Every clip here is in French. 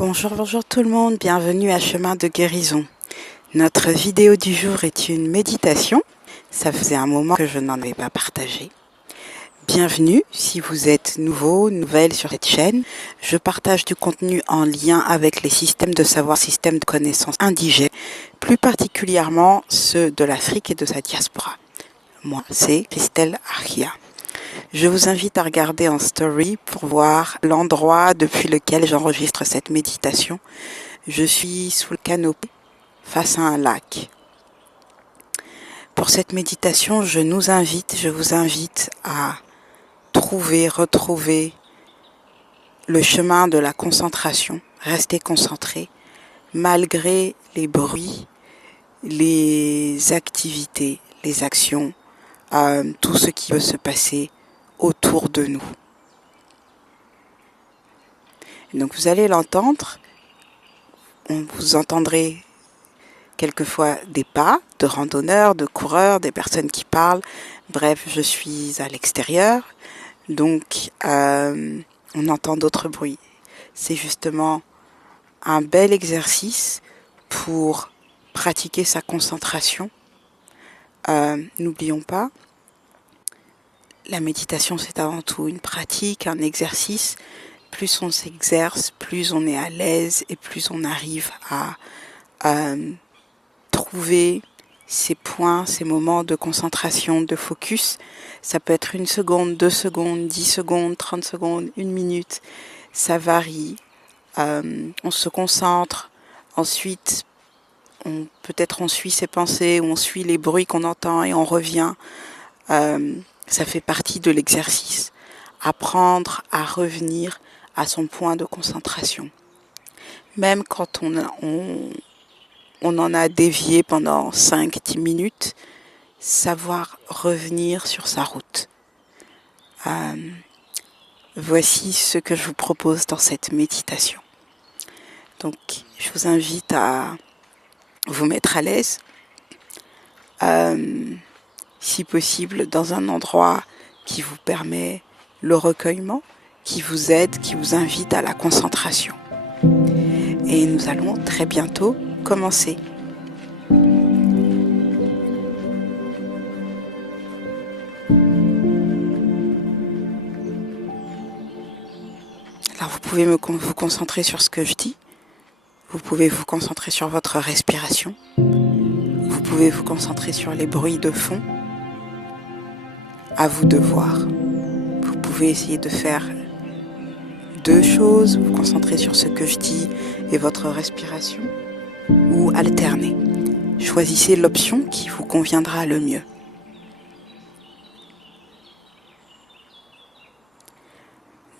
Bonjour, bonjour tout le monde, bienvenue à Chemin de guérison. Notre vidéo du jour est une méditation. Ça faisait un moment que je n'en avais pas partagé. Bienvenue si vous êtes nouveau, nouvelle sur cette chaîne. Je partage du contenu en lien avec les systèmes de savoir, systèmes de connaissances indigènes, plus particulièrement ceux de l'Afrique et de sa diaspora. Moi, c'est Christelle Archia. Je vous invite à regarder en story pour voir l'endroit depuis lequel j'enregistre cette méditation. Je suis sous le canopée, face à un lac. Pour cette méditation, je vous invite à retrouver le chemin de la concentration. Restez concentré, malgré les bruits, les activités, les actions, tout ce qui peut se passer autour de nous. Donc vous allez l'entendre, vous entendrez quelquefois des pas de randonneurs, de coureurs, des personnes qui parlent. Bref, je suis à l'extérieur, donc on entend d'autres bruits. C'est justement un bel exercice pour pratiquer sa concentration. N'oublions pas, la méditation c'est avant tout une pratique, un exercice. Plus on s'exerce, plus on est à l'aise et plus on arrive à trouver ces points, ces moments de concentration, de focus. Ça peut être 1 seconde, 2 secondes, 10 secondes, 30 secondes, 1 minute. Ça varie. On se concentre. Ensuite, peut-être on suit ses pensées, ou on suit les bruits qu'on entend et on revient. Ça fait partie de l'exercice. Apprendre à revenir à son point de concentration. Même quand on en a dévié pendant 5-10 minutes, savoir revenir sur sa route. Voici ce que je vous propose dans cette méditation. Donc, je vous invite à vous mettre à l'aise, si possible dans un endroit qui vous permet le recueillement, qui vous aide, qui vous invite à la concentration. Et nous allons très bientôt commencer. Alors vous pouvez vous concentrer sur ce que je dis. Vous pouvez vous concentrer sur votre respiration. Vous pouvez vous concentrer sur les bruits de fond. À vous de voir. Vous pouvez essayer de faire 2 choses, vous concentrer sur ce que je dis et votre respiration, ou alterner. Choisissez l'option qui vous conviendra le mieux.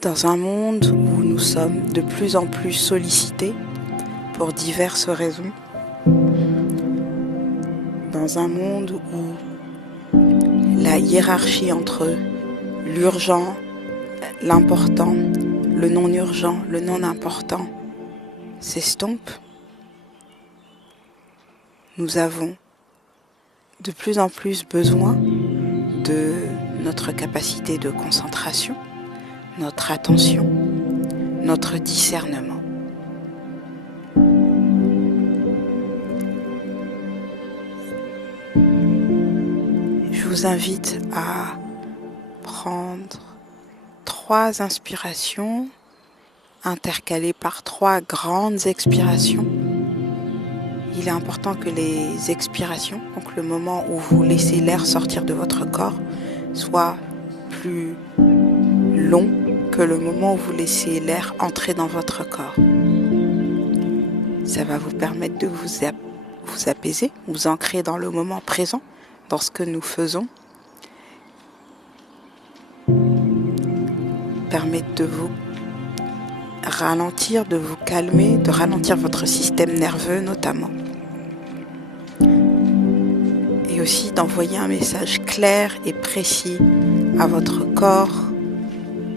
Dans un monde où nous sommes de plus en plus sollicités pour diverses raisons, dans un monde où la hiérarchie entre l'urgent, l'important, le non urgent, le non important s'estompe, nous avons de plus en plus besoin de notre capacité de concentration, notre attention, notre discernement. Je vous invite à prendre 3 inspirations intercalées par 3 grandes expirations. Il est important que les expirations, donc le moment où vous laissez l'air sortir de votre corps, soit plus long que le moment où vous laissez l'air entrer dans votre corps. Ça va vous permettre de vous apaiser, vous ancrer dans le moment présent, dans ce que nous faisons. Permettre de vous ralentir, de vous calmer, de ralentir votre système nerveux notamment. Et aussi d'envoyer un message clair et précis à votre corps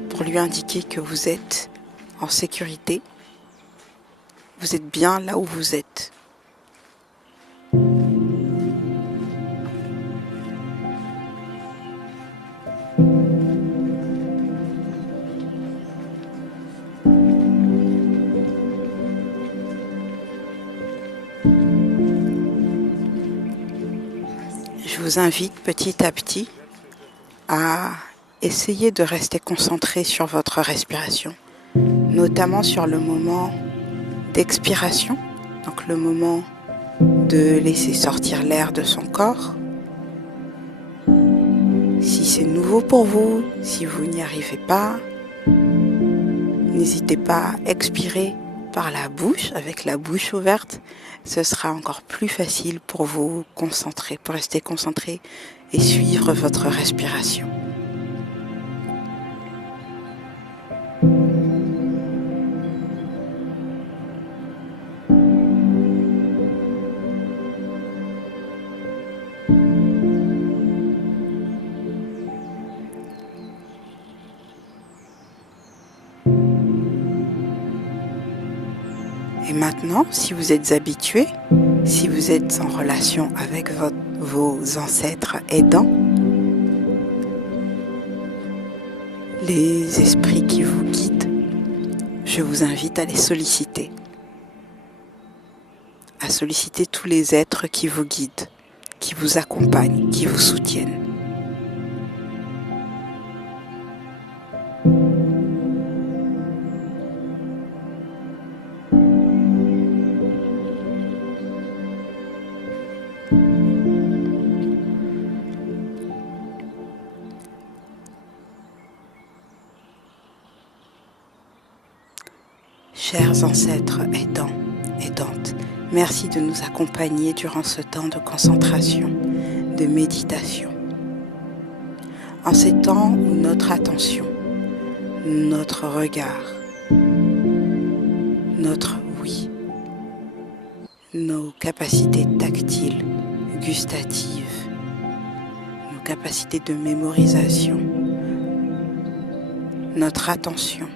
pour lui indiquer que vous êtes en sécurité. Vous êtes bien là où vous êtes. vous invite petit à petit à essayer de rester concentré sur votre respiration, notamment sur le moment d'expiration, donc le moment de laisser sortir l'air de son corps. Si c'est nouveau pour vous, si vous n'y arrivez pas, n'hésitez pas à expirer par la bouche, avec la bouche ouverte. Ce sera encore plus facile pour vous concentrer, pour rester concentré et suivre votre respiration. Et maintenant, si vous êtes habitué, si vous êtes en relation avec vos ancêtres aidants, les esprits qui vous guident, je vous invite à les solliciter. À solliciter tous les êtres qui vous guident, qui vous accompagnent, qui vous soutiennent. Chers ancêtres aidants, aidantes, merci de nous accompagner durant ce temps de concentration, de méditation. En ces temps où notre attention, notre regard, notre oui, nos capacités tactiles, gustatives, nos capacités de mémorisation, notre attention,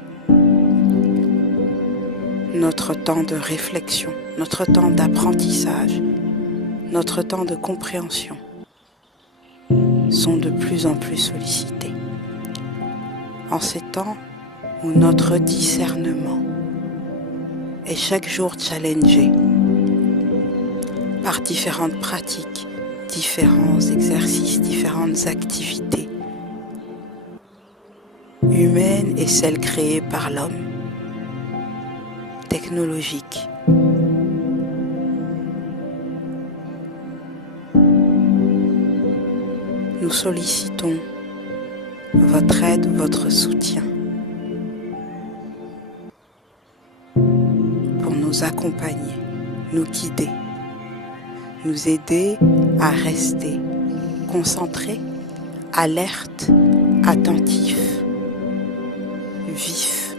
notre temps de réflexion, notre temps d'apprentissage, notre temps de compréhension sont de plus en plus sollicités. En ces temps où notre discernement est chaque jour challengé par différentes pratiques, différents exercices, différentes activités humaines et celles créées par l'homme, technologique. Nous sollicitons votre aide, votre soutien pour nous accompagner, nous guider, nous aider à rester concentrés, alertes, attentifs, vifs,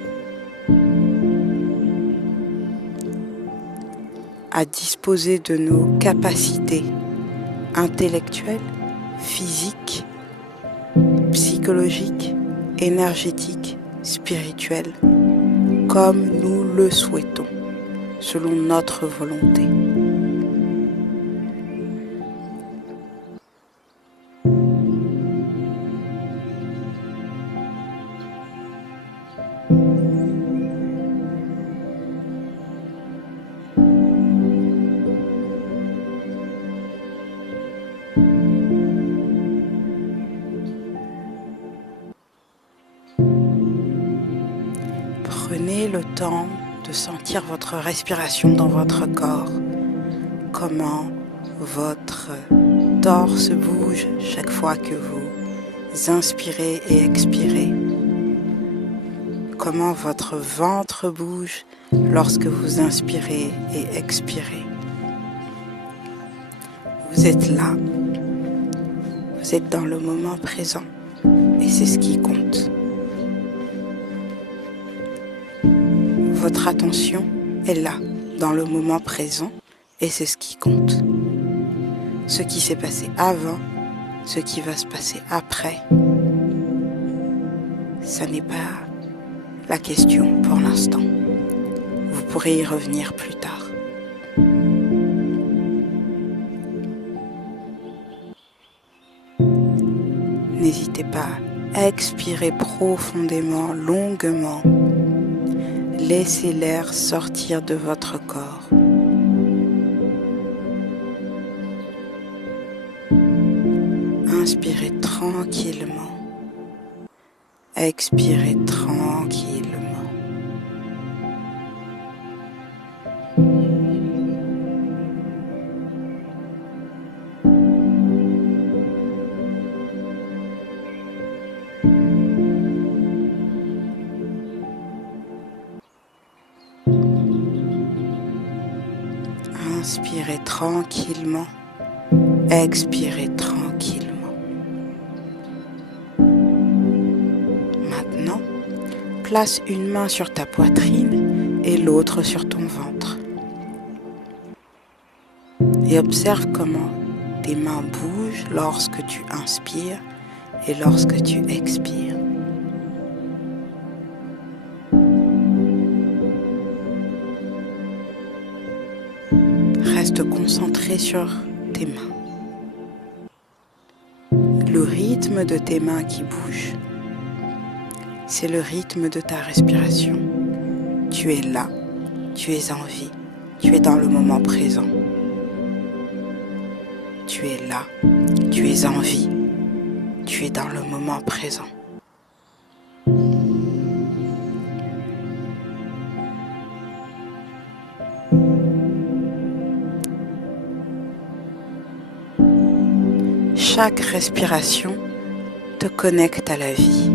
à disposer de nos capacités intellectuelles, physiques, psychologiques, énergétiques, spirituelles, comme nous le souhaitons, selon notre volonté. Prenez le temps de sentir votre respiration dans votre corps, comment votre torse bouge chaque fois que vous inspirez et expirez, comment votre ventre bouge lorsque vous inspirez et expirez. Vous êtes là, vous êtes dans le moment présent et c'est ce qui compte. Votre attention est là, dans le moment présent, et c'est ce qui compte. Ce qui s'est passé avant, ce qui va se passer après, ça n'est pas la question pour l'instant. Vous pourrez y revenir plus tard. N'hésitez pas à expirer profondément, longuement. Laissez l'air sortir de votre corps. Inspirez tranquillement. Expirez tranquillement. Inspirez tranquillement, expirez tranquillement. Maintenant, place une main sur ta poitrine et l'autre sur ton ventre. Et observe comment tes mains bougent lorsque tu inspires et lorsque tu expires. Reste concentré sur tes mains. Le rythme de tes mains qui bougent, c'est le rythme de ta respiration. Tu es là, tu es en vie, tu es dans le moment présent. Tu es là, tu es en vie, tu es dans le moment présent. Chaque respiration te connecte à la vie.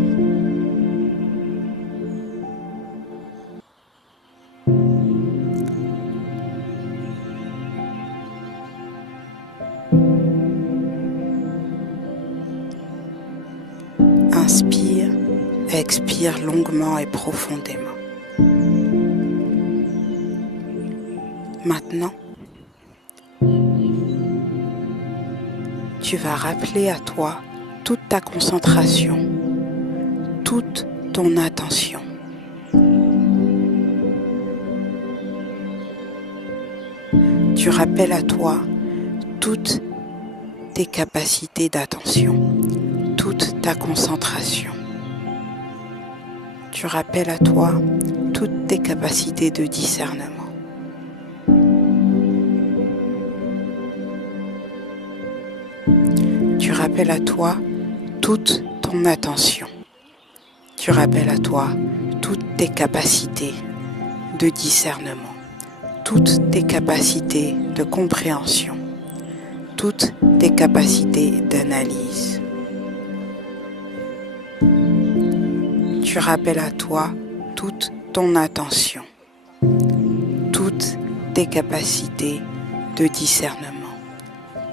Inspire, expire longuement et profondément. Maintenant, tu vas rappeler à toi toute ta concentration, toute ton attention. Tu rappelles à toi toutes tes capacités d'attention, toute ta concentration. Tu rappelles à toi toutes tes capacités de discernement. Tu rappelles à toi toute ton attention. Tu rappelles à toi toutes tes capacités de discernement, toutes tes capacités de compréhension, toutes tes capacités d'analyse. Tu rappelles à toi toute ton attention, toutes tes capacités de discernement,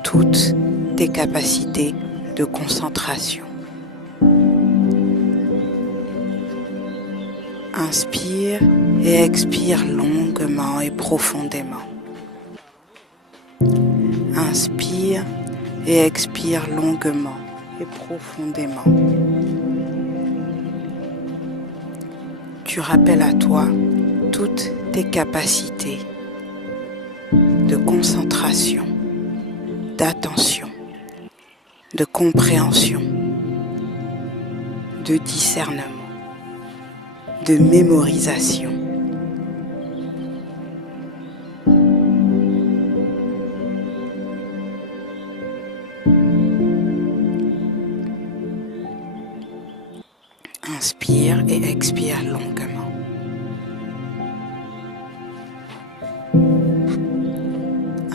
toutes tes capacités de concentration. Inspire et expire longuement et profondément. Inspire et expire longuement et profondément. Tu rappelles à toi toutes tes capacités de concentration, d'attention, de compréhension, de discernement, de mémorisation. Inspire et expire longuement.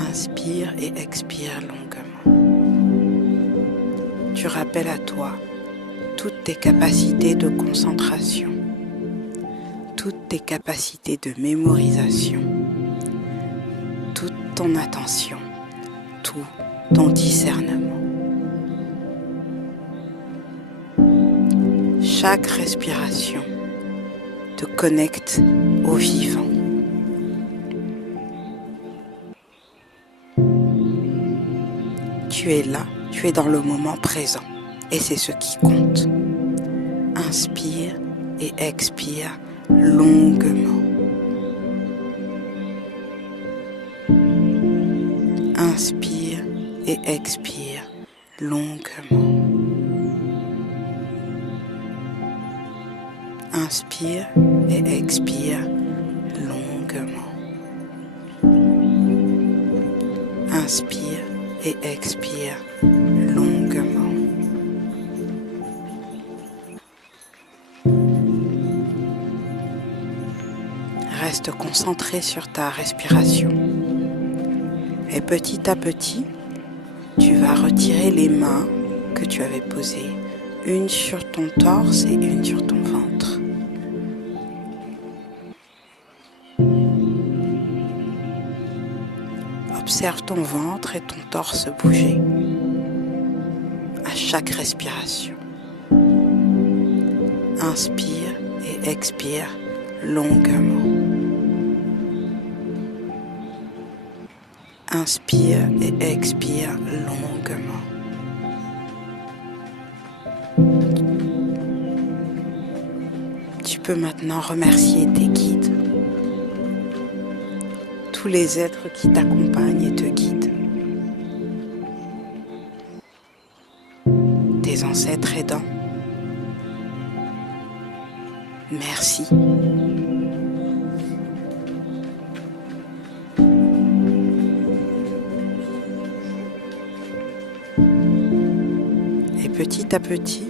Inspire et expire longuement. Tu rappelles à toi toutes tes capacités de concentration, toutes tes capacités de mémorisation, toute ton attention, tout ton discernement. Chaque respiration te connecte au vivant. Tu es là, tu es dans le moment présent et c'est ce qui compte. Inspire et expire longuement. Inspire et expire longuement. Inspire et expire longuement. Inspire et expire longuement. reste concentré sur ta respiration. Et petit à petit, tu vas retirer les mains que tu avais posées, une sur ton torse et une sur ton ventre. Observe ton ventre et ton torse bouger à chaque respiration. Inspire et expire longuement. Inspire et expire longuement. Tu peux maintenant remercier tes guides, tous les êtres qui t'accompagnent et te guident, tes ancêtres aidants. Merci. Et petit à petit,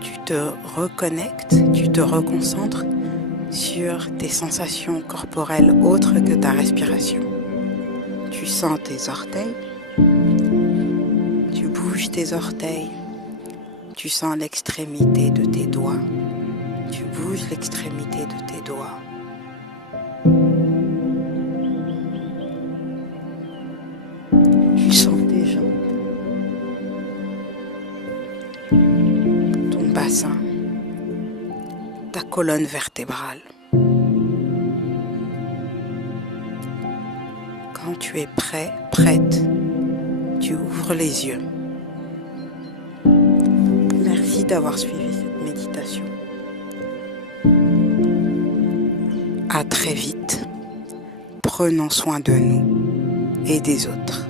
tu te reconnectes, tu te reconcentres sur tes sensations corporelles autres que ta respiration. Tu sens tes orteils, tu bouges tes orteils, tu sens l'extrémité de tes doigts, tu bouges l'extrémité de tes doigts. Tu sens tes jambes, ton bassin, ta colonne vertébrale. Quand tu es prêt, prête, tu ouvres les yeux. Merci d'avoir suivi cette méditation. À très vite. Prenons soin de nous et des autres.